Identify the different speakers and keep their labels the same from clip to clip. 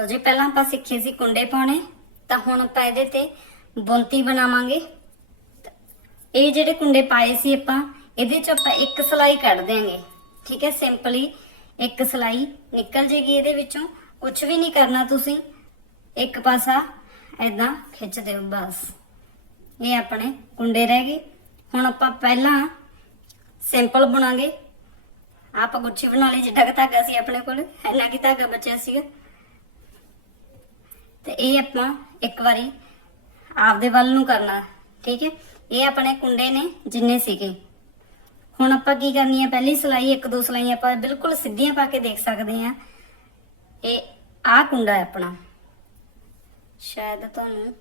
Speaker 1: ਲਓ ਜੀ, ਪਹਿਲਾਂ ਆਪਾਂ ਸਿੱਖੇ ਸੀ ਕੁੰਡੇ ਪਾਉਣੇ। ਤਾਂ ਹੁਣ ਆਪਾਂ ਇਹਦੇ ਤੇ ਬੁੰਤੀ ਬਣਾਵਾਂਗੇ। ਇਹ ਜਿਹੜੇ ਕੁੰਡੇ ਪਾਏ ਸੀ ਆਪਾਂ, ਇਹਦੇ ਚ ਆਪਾਂ ਇੱਕ ਸਲਾਈ ਕੱਢ ਦਿਆਂਗੇ। ਠੀਕ ਹੈ, ਸਿੰਪਲੀ ਇੱਕ ਸਲਾਈ ਨਿਕਲ ਜੇਗੀ ਇਹਦੇ ਵਿੱਚੋਂ। ਕੁਝ ਵੀ ਨਹੀਂ ਕਰਨਾ ਤੁਸੀਂ, ਇੱਕ ਪਾਸਾ ਐਦਾਂ ਖਿੱਚ ਦਿਓ, ਬਸ। ਇਹ ਆਪਣੇ ਕੁੰਡੇ ਰਹਿ ਗਏ। ਹੁਣ ਆਪਾਂ ਪਹਿਲਾਂ ਸਿੰਪਲ ਬਣਾਂਗੇ। ਆਪਾਂ ਗੁੱਛੀ ਬਣਾ ਲਈ, ਜਿੱਡਾ ਕੁ ਧਾਗਾ ਸੀ ਆਪਣੇ ਕੋਲ, ਇੰਨਾ ਕੀ ਧਾਗਾ ਬਚਿਆ ਸੀਗਾ। ਤੇ ਇਹ ਆਪਾਂ ਇੱਕ ਵਾਰੀ ਆਪਦੇ ਵੱਲ ਨੂੰ ਕਰਨਾ, ਠੀਕ ਹੈ? ਇਹ ਆਪਣੇ ਕੁੰਡੇ ਨੇ ਜਿੰਨੇ ਸੀਗੇ। ਹੁਣ ਆਪਾਂ ਕੀ ਕਰਨੀ ਹੈ? ਪਹਿਲੀ ਸਲਾਈ, ਇੱਕ ਦੋ ਸਲਾਈਆਂ ਆਪਾਂ ਬਿਲਕੁਲ ਸਿੱਧੀਆਂ ਪਾ ਕੇ ਦੇਖ ਸਕਦੇ ਹਾਂ। ਇਹ ਆ ਕੁੰਡਾ ਹੈ ਆਪਣਾ। ਸ਼ਾਇਦ ਤੁਹਾਨੂੰ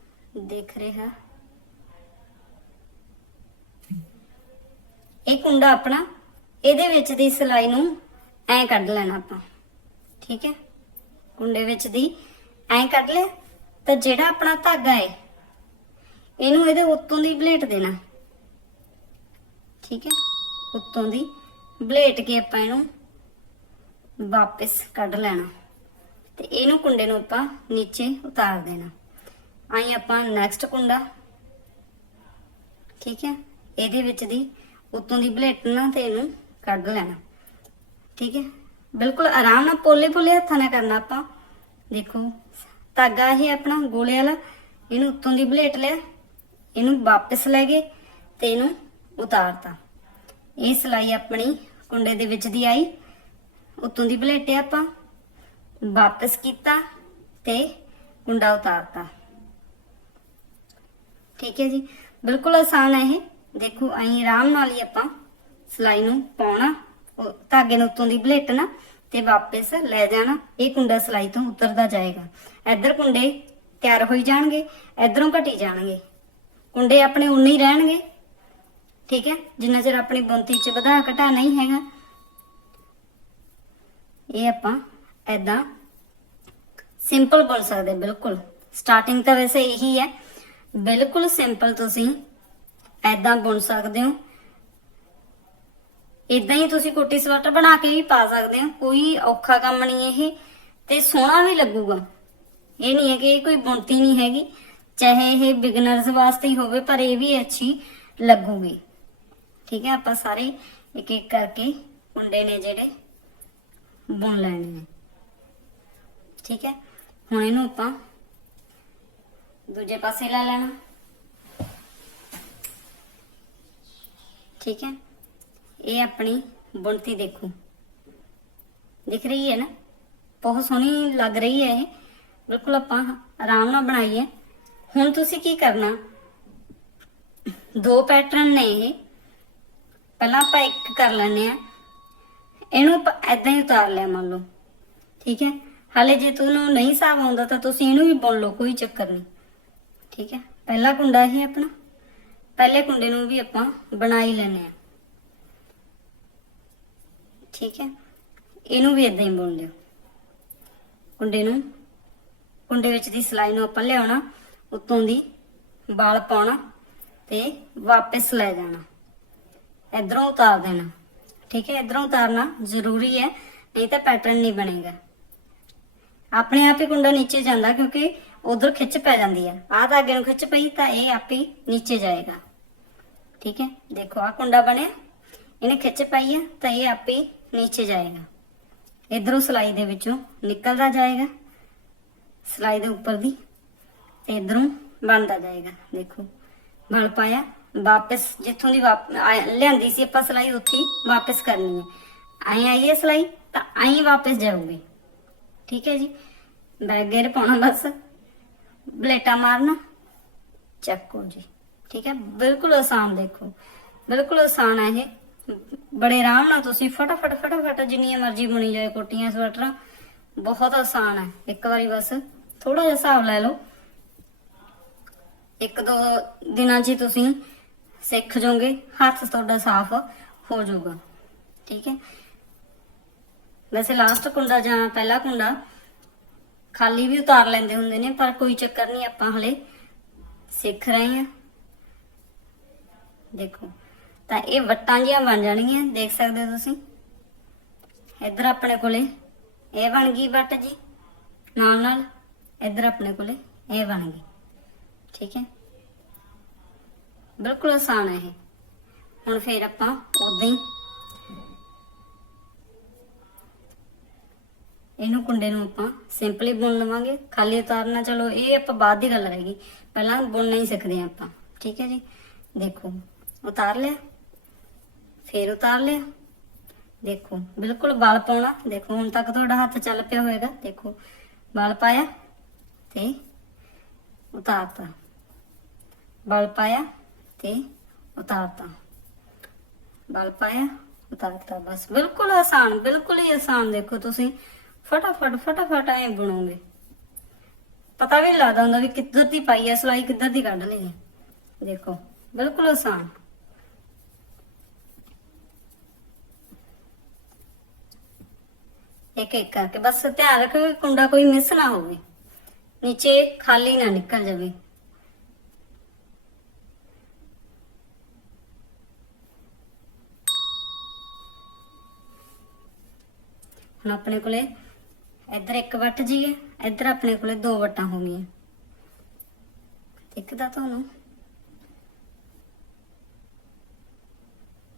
Speaker 1: ਦਿਖ ਰਿਹਾ। ਇਹ ਕੁੰਡਾ ਆਪਣਾ ਇਹਦੇ ਵਿੱਚ ਦੀ ਸਲਾਈ ਨੂੰ ਐ ਕੱਢ ਲੈਣਾ ਆਪਾਂ, ਠੀਕ ਹੈ? ਕੁੰਡੇ ਵਿੱਚ ਦੀ ਐਂ ਕੱਢ ਲਿਆ ਤਾਂ ਜਿਹੜਾ ਆਪਣਾ ਧਾਗਾ ਹੈ ਇਹਨੂੰ ਇਹਦੇ ਉੱਤੋਂ ਦੀ ਬਲੇਟ ਦੇਣਾ। ਠੀਕ ਹੈ? ਉੱਤੋਂ ਦੀ ਬਲੇਟ ਕੇ ਆਪਾਂ ਇਹਨੂੰ ਵਾਪਸ ਕੱਢ ਲੈਣਾ। ਤੇ ਇਹਨੂੰ ਕੁੰਡੇ ਨੂੰ ਆਪਾਂ ਨੀਚੇ ਉਤਾਰ ਦੇਣਾ। ਆਈ ਆਪਾਂ ਨੈਕਸਟ ਕੁੰਡਾ। ਠੀਕ ਹੈ? ਇਹਦੇ ਵਿੱਚ ਦੀ ਉੱਤੋਂ ਦੀ ਬਲੇਟ ਨਾਲ ਤੇ ਇਹਨੂੰ ਕੱਢ ਲੈਣਾ। ਠੀਕ ਹੈ? ਬਿਲਕੁਲ ਆਰਾਮ ਨਾਲ ਪੋਲੇ ਪੋਲੇ ਹੱਥਾਂ ਨਾਲ ਕਰਨਾ ਆਪਾਂ। ਦੇਖੋ, ਧਾਗਾ ਇਹ ਆਪਣਾ ਗੋਲੇ ਵਾਲਾ, ਇਹਨੂੰ ਉੱਤੋਂ ਦੀ ਬਲੇਟ ਲਿਆ, ਇਹਨੂੰ ਵਾਪਸ ਲੈ ਗਏ ਤੇ ਇਹਨੂੰ ਉਤਾਰਤਾ। ਇਹ ਸਲਾਈ ਆਪਣੀ ਕੁੰਡੇ ਦੇ ਵਿੱਚ ਦੀ ਆਈ, ਉੱਤੋਂ ਦੀ ਬਲੇਟਿਆ ਆਪਾਂ ਵਾਪਸ ਕੀਤਾ ਤੇ ਕੁੰਡਾ ਉਤਾਰਤਾ। ਠੀਕ ਹੈ ਜੀ, ਬਿਲਕੁਲ ਆਸਾਨ ਹੈ ਇਹ। ਦੇਖੋ ਅਸੀਂ ਆਰਾਮ ਨਾਲ ਹੀ ਆਪਾਂ ਸਲਾਈ ਨੂੰ ਪਾਉਣਾ ਧਾਗੇ ਨੂੰ ਉੱਤੋਂ ਦੀ ਬਲੇਟਣਾ ਤੇ ਵਾਪਸ ਲੈ ਜਾਣਾ। ਇਹ ਕੁੰਡਾ ਸਲਾਈ ਤੋਂ ਉਤਰਦਾ ਜਾਏਗਾ। ਇੱਧਰ ਕੁੰਡੇ ਤਿਆਰ ਹੋਈ ਜਾਣਗੇ, ਇਧਰੋਂ ਘਟੀ ਜਾਣਗੇ। ਕੁੰਡੇ ਆਪਣੇ ਉਨੇ ਹੀ ਰਹਿਣਗੇ। ਠੀਕ ਹੈ? ਜਿੰਨਾ ਚਿਰ ਆਪਣੀ ਬੁਣਤੀ ਚ ਵਧਾ ਘਟਾ ਨਹੀਂ ਹੈਗਾ। ਇਹ ਆਪਾਂ ਐਦਾਂ ਸਿੰਪਲ ਬੋਲ ਸਕਦੇ ਬਿਲਕੁਲ। ਸਟਾਰਟਿੰਗ ਤਾਂ ਵੈਸੇ ਇਹੀ ਹੈ। ਬਿਲਕੁਲ ਸਿੰਪਲ ਤੁਸੀਂ ਐਦਾਂ ਬੁਣ ਸਕਦੇ ਹੋ। ਇਦਾਂ ਹੀ ਤੁਸੀਂ ਕੋਟੀ ਸਵੈਟਰ ਬਣਾ ਕੇ ਵੀ ਪਾ ਸਕਦੇ ਹੋ, ਕੋਈ ਔਖਾ ਕੰਮ ਨਹੀਂ ਇਹ, ਤੇ ਸੋਹਣਾ ਵੀ ਲੱਗੂਗਾ। ਇਹ ਨਹੀਂ ਹੈ ਕਿ ਇਹ ਕੋਈ ਬੁਣਤੀ ਨਹੀਂ ਹੈਗੀ, ਚਾਹੇ ਇਹ ਬਿਗਨਰਸ ਵਾਸਤੇ ਹੀ ਹੋਵੇ, ਪਰ ਇਹ ਵੀ ਅੱਛੀ ਲੱਗੂਗੀ। ਠੀਕ ਹੈ, ਆਪਾਂ ਸਾਰੇ ਇੱਕ ਇੱਕ ਕਰਕੇ ਕੁੰਡੇ ਨੇ ਜਿਹੜੇ ਬੁਣ ਲੈਣੇ ਨੇ। ਠੀਕ ਹੈ, ਹੁਣ ਇਹਨੂੰ ਆਪਾਂ ਦੂਜੇ ਪਾਸੇ ਲੈ ਲੈਣਾ। ਠੀਕ ਹੈ ਇਹ ਆਪਣੀ ਬੁਣਤੀ ਦੇਖੋ। ਦਿਖ ਰਹੀ ਹੈ ਨਾ? ਬਹੁਤ ਸੋਹਣੀ ਲੱਗ ਰਹੀ ਹੈ ਇਹ। ਬਿਲਕੁਲ ਆਪਾਂ ਆਰਾਮ ਨਾਲ ਬਣਾਈ ਹੈ। ਹੁਣ ਤੁਸੀਂ ਕੀ ਕਰਨਾ? ਦੋ ਪੈਟਰਨ ਨੇ ਇਹ। ਪਹਿਲਾਂ ਆਪਾਂ ਇੱਕ ਕਰ ਲੈਣੇ ਆ ਇਹਨੂੰ ਆਪਾਂ ਐਦਾਂ ਹੀ ਉਤਾਰ ਲਿਆ ਮੰਨ ਲਓ। ਠੀਕ ਹੈ? ਹਾਲੇ ਜੇ ਤੁਹਾਨੂੰ ਨਹੀਂ ਹਿਸਾਬ ਆਉਂਦਾ ਤਾਂ ਤੁਸੀਂ ਇਹਨੂੰ ਵੀ ਬੁਣ ਲਓ, ਕੋਈ ਚੱਕਰ ਨਹੀਂ। ਠੀਕ ਹੈ? ਪਹਿਲਾ ਕੁੰਡਾ ਇਹ ਆਪਣਾ। ਪਹਿਲੇ ਕੁੰਡੇ ਨੂੰ ਵੀ ਆਪਾਂ ਬਣਾ ਹੀ। ਲੈਣੇ ਆ ਠੀਕ ਹੈ। ਇਹਨੂੰ ਵੀ ਇਦਾਂ ਹੀ ਬੁਣ ਲਿਓ ਕੁੰਡੇ ਨੂੰ। ਕੁੰਡੇ ਵਿੱਚ ਦੀ ਸਲਾਈ ਨੂੰ ਆਪਾਂ ਲਿਆਉਣਾ, ਉੱਤੋਂ ਦੀ ਵਾਲ ਪਾਉਣਾ ਤੇ ਵਾਪਸ ਲੈ ਜਾਣਾ। ਇਧਰੋਂ ਉਤਾਰ ਦੇਣਾ। ਠੀਕ ਹੈ, ਇਧਰੋਂ ਉਤਾਰਨਾ ਜ਼ਰੂਰੀ ਹੈ, ਨਹੀਂ ਤਾਂ ਪੈਟਰਨ ਨਹੀਂ ਬਣੇਗਾ। ਆਪਣੇ ਆਪ ਹੀ ਕੁੰਡਾ ਨੀਚੇ ਜਾਂਦਾ ਕਿਉਂਕਿ ਉਧਰ ਖਿੱਚ ਪੈ ਜਾਂਦੀ ਹੈ। ਆਹ ਤਾਂ ਅੱਗੇ ਨੂੰ ਖਿੱਚ ਪਈ, ਤਾਂ ਇਹ ਆਪੇ ਨੀਚੇ ਜਾਏਗਾ। ਠੀਕ ਹੈ, ਦੇਖੋ ਆਹ ਕੁੰਡਾ ਬਣਿਆ। ਇਹਨੇ ਖਿੱਚ ਪਾਈ ਹੈ, ਤਾਂ ਇਹ ਆਪੇ ਨੀਚੇ ਜਾਏਗਾ। ਇਧਰੋਂ ਸਲਾਈ ਦੇ ਵਿੱਚੋਂ ਨਿਕਲਦਾ ਜਾਏਗਾ। ਸਲਾਈ ਦੇ ਉੱਪਰ ਦੀ ਤੇ ਇਧਰੋਂ ਬਣਦਾ ਜਾਏਗਾ। ਦੇਖੋ ਬਣ ਪਾਇਆ, ਵਾਪਸ ਜਿੱਥੋਂ ਦੀ ਲਿਆਂਦੀ ਸੀ ਆਪਾਂ ਸਲਾਈ, ਉੱਥੇ ਵਾਪਸ ਕਰਨੀ ਹੈ। ਆਈ ਆਈ ਹੈ ਸਲਾਈ, ਤਾਂ ਆਈ ਵਾਪਸ ਜਾਊਗੀ। ਠੀਕ ਹੈ ਜੀ? ਬੈਗ ਗੇਰ ਪਾਉਣਾ ਬਸ। ਬਲੇਟਾ ਮਾਰਨਾ। ਚੱਕੋ ਜੀ। ਠੀਕ ਹੈ? ਬਿਲਕੁਲ ਆਸਾਨ ਦੇਖੋ। ਬਿਲਕੁਲ ਆਸਾਨ ਹੈ ਇਹ। ਬੜੇ ਆਰਾਮ ਨਾਲ ਤੁਸੀਂ ਫਟਾਫਟ ਫਟਾਫਟ ਜਿੰਨੀਆਂ ਮਰਜ਼ੀ ਬੁਣੀ ਜਾਏ ਕੋਟੀਆਂ, ਸਵੈਟਰਾਂ। ਬਹੁਤ ਆਸਾਨ ਹੈ। ਇੱਕ ਵਾਰੀ ਬਸ ਥੋੜਾ ਜਿਹਾ ਹਿਸਾਬ ਲੈ ਲਓ। ਇੱਕ ਦੋ ਦਿਨਾਂ 'ਚ ਹੀ ਤੁਸੀਂ ਸਿੱਖ ਜਾਓਗੇ। ਹੱਥ ਤੁਹਾਡਾ ਸਾਫ਼ ਹੋ ਜਾਊਗਾ। ਠੀਕ ਹੈ? ਵੈਸੇ ਲਾਸਟ ਕੁੰਡਾ ਜਾਂ ਪਹਿਲਾ ਕੁੰਡਾ ਖਾਲੀ ਵੀ ਉਤਾਰ ਲੈਂਦੇ ਹੁੰਦੇ ਨੇ, ਪਰ ਕੋਈ ਚੱਕਰ ਨਹੀਂ, ਆਪਾਂ ਹਲੇ ਸਿੱਖ ਰਹੇ ਹਾਂ। ਦੇਖੋ। ਤਾਂ ਇਹ ਵੱਟਾਂ ਜੀਆਂ ਬਣ ਜਾਣਗੀਆਂ, ਦੇਖ ਸਕਦੇ ਹੋ ਤੁਸੀਂ। ਇੱਧਰ ਆਪਣੇ ਕੋਲੇ, ਇਹ ਬਣ ਗਈ ਵੱਟ ਜੀ। ਨਾਲ ਨਾਲ, ਇੱਧਰ ਆਪਣੇ ਕੋਲੇ, ਇਹ ਬਣ ਗਈ। ਠੀਕ ਹੈ? ਬਿਲਕੁਲ ਆਸਾਨ ਹੈ ਇਹ। ਹੁਣ ਫੇਰ ਆਪਾਂ ਉਦਾਂ ਹੀ ਇਹਨੂੰ ਕੁੰਡੇ ਨੂੰ ਆਪਾਂ ਸਿੰਪਲੀ ਬੁਣ ਲਵਾਂਗੇ। ਖਾਲੀ ਉਤਾਰਨਾ ਚਲੋ ਇਹ ਆਪਾਂ ਬਾਅਦ ਦੀ ਗੱਲ ਰਹੇਗੀ ਪਹਿਲਾਂ ਬੁਣਨਾ ਹੀ ਸਿੱਖਦੇ ਹਾਂ ਆਪਾਂ। ਠੀਕ ਹੈ ਜੀ? ਦੇਖੋ, ਉਤਾਰ ਲਿਆ। ਫੇਰ ਉਤਾਰ ਲਿਆ। ਦੇਖੋ, ਬਿਲਕੁਲ ਬਲ ਪਾਉਣਾ। ਦੇਖੋ, ਹੁਣ ਤੱਕ ਤੁਹਾਡਾ ਹੱਥ ਚੱਲ ਪਿਆ ਹੋਏਗਾ। ਦੇਖੋ, ਬਲ ਪਾਇਆ ਤੇ ਉਤਾਰਤਾ। ਬਲ ਪਾਇਆ ਤੇ ਉਤਾਰਤਾ। ਵਾਲ ਪਾਇਆ, ਉਤਾਰਤਾ। ਬਸ, ਬਿਲਕੁਲ ਆਸਾਨ, ਬਿਲਕੁਲ ਹੀ ਆਸਾਨ ਦੇਖੋ ਤੁਸੀਂ। ਫਟਾਫਟ ਫਟਾਫਟ ਐ ਬਣੋਗੇ। ਪਤਾ ਵੀ ਲੱਗਦਾ ਹੁੰਦਾ ਵੀ ਕਿੱਧਰ ਦੀ ਪਾਈ ਹੈ ਸਲਾਈ ਕਿੱਧਰ ਦੀ ਕੱਢ ਲਈ ਹੈ ਦੇਖੋ, ਬਿਲਕੁਲ ਆਸਾਨ। ਇੱਕ ਇੱਕ ਕਰਕੇ। ਬਸ ਧਿਆਨ ਰੱਖੋ ਕਿ ਕੁੰਡਾ ਕੋਈ ਮਿਸ ਨਾ ਹੋਵੇ। ਨੀਚੇ ਖਾਲੀ ਨਾ ਨਿਕਲ ਜਾਵੇ। ਹੁਣ ਆਪਣੇ ਕੋਲੇ ਇੱਧਰ ਇੱਕ ਵੱਟ ਜੀ ਹੈ, ਇੱਧਰ ਆਪਣੇ ਕੋਲੇ ਦੋ ਵੱਟਾਂ ਹੋ ਗਈਆਂ। ਦਿਖਦਾ ਤੁਹਾਨੂੰ।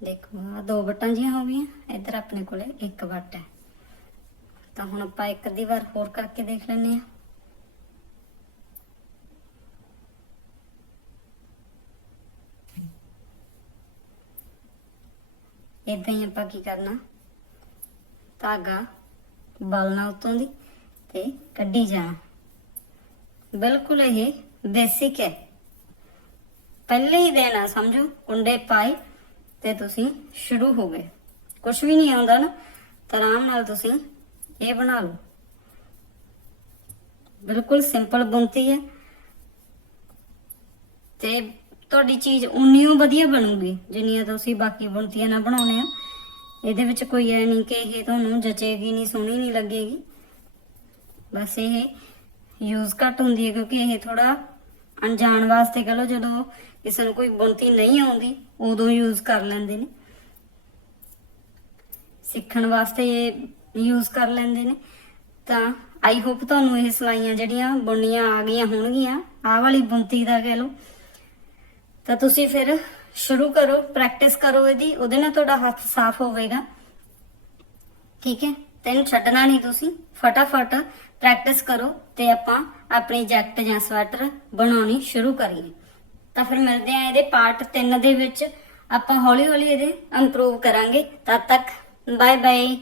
Speaker 1: ਦੇਖੋ ਆ ਦੋ ਵੱਟਾਂ ਜੀਆਂ ਹੋ ਗਈਆਂ, ਇੱਧਰ ਆਪਣੇ ਕੋਲੇ ਇੱਕ ਵੱਟ ਹੈ। ਤਾਂ ਹੁਣ ਆਪਾਂ ਇੱਕ ਅੱਧੀ ਵਾਰ ਹੋਰ ਕਰਕੇ ਦੇਖ ਲੈਂਦੇ ਹਾਂ। ਇਦਾਂ ਹੀ ਆਪਾਂ ਕੀ ਕਰਨਾ? ਧਾਗਾ ਬਲਣਾ ਉਤੋਂ ਦੀ ਤੇ ਕੱਢੀ ਜਾਣਾ। ਬਿਲਕੁਲ ਇਹ ਬੇਸਿਕ ਹੈ ਪਹਿਲੇ ਹੀ ਦੇਣਾ, ਸਮਝੋ, ਕੁੰਡੇ ਪਾਏ ਤੇ ਤੁਸੀਂ ਸ਼ੁਰੂ ਹੋ ਗਏ। ਕੁਝ ਵੀ ਨਹੀਂ ਆਉਂਦਾ ਨਾ, ਤਾਂ ਆਰਾਮ ਨਾਲ ਤੁਸੀਂ ਇਹ ਬਣਾ ਲਓ। ਬਿਲਕੁਲ ਸਿੰਪਲ ਬੁਣਤੀ ਹੈ। ਤੇ ਤੁਹਾਡੀ ਚੀਜ਼ ਉਨੀ ਹੀ ਵਧੀਆ ਬਣੂਗੀ, ਜਿੰਨੀਆਂ ਤੁਸੀਂ ਬਾਕੀ ਬੁਣਤੀਆਂ ਨਾਲ ਬਣਾਉਣੇ ਆ। ਇਹਦੇ ਵਿੱਚ ਕੋਈ ਐ ਨਹੀਂ ਕਿ ਇਹ ਤੁਹਾਨੂੰ ਜਚੇਗੀ ਨਹੀਂ ਸੋਹਣੀ ਨਹੀਂ ਲੱਗੇਗੀ। ਬਸ ਇਹ ਯੂਜ਼ ਘੱਟ ਹੁੰਦੀ ਹੈ, ਕਿਉਂਕਿ ਇਹ ਥੋੜਾ ਅਣਜਾਣ ਵਾਸਤੇ ਕਹ ਲਓ, ਜਦੋਂ ਕਿਸੇ ਨੂੰ ਕੋਈ ਬੁਣਤੀ ਨਹੀਂ ਆਉਂਦੀ, ਉਦੋਂ ਯੂਜ਼ ਕਰ ਲੈਂਦੇ ਨੇ। ਸਿੱਖਣ ਵਾਸਤੇ ਇਹ ਯੂਜ਼ ਕਰ ਲੈਂਦੇ ਨੇ। ਤਾਂ ਆਈ ਹੋਪ ਤੁਹਾਨੂੰ ਇਹ ਸਲਾਈਆਂ ਜਿਹੜੀਆਂ ਬੁਣਨੀਆਂ ਆ ਗਈਆਂ ਹੋਣਗੀਆਂ। ਆਹ ਵਾਲੀ ਬੁਣਤੀ ਦਾ ਕਹਿ ਲਓ। ਤਾਂ ਤੁਸੀਂ ਫਿਰ ਸ਼ੁਰੂ ਕਰੋ ਪ੍ਰੈਕਟਿਸ ਕਰੋ ਇਹਦੀ। ਉਹਦੇ ਨਾਲ ਤੁਹਾਡਾ ਹੱਥ ਸਾਫ਼ ਹੋਵੇਗਾ। ਠੀਕ ਹੈ? ਤੈਨੂੰ ਛੱਡਣਾ ਨਹੀਂ ਤੁਸੀਂ। ਫਟਾਫਟ ਪ੍ਰੈਕਟਿਸ ਕਰੋ ਤੇ ਆਪਾਂ ਆਪਣੀ ਜੈਕਟ ਜਾਂ ਸਵੈਟਰ ਬਣਾਉਣੀ ਸ਼ੁਰੂ ਕਰੀਏ। ਤਾਂ ਫਿਰ ਮਿਲਦੇ ਆ ਇਹਦੇ ਪਾਰਟ 3 ਦੇ ਵਿੱਚ। ਆਪਾਂ ਹੌਲੀ ਹੌਲੀ ਇਹਦੇ ਇੰਪਰੂਵ ਕਰਾਂਗੇ। ਤਦ ਤੱਕ ਬਾਏ ਬਾਏ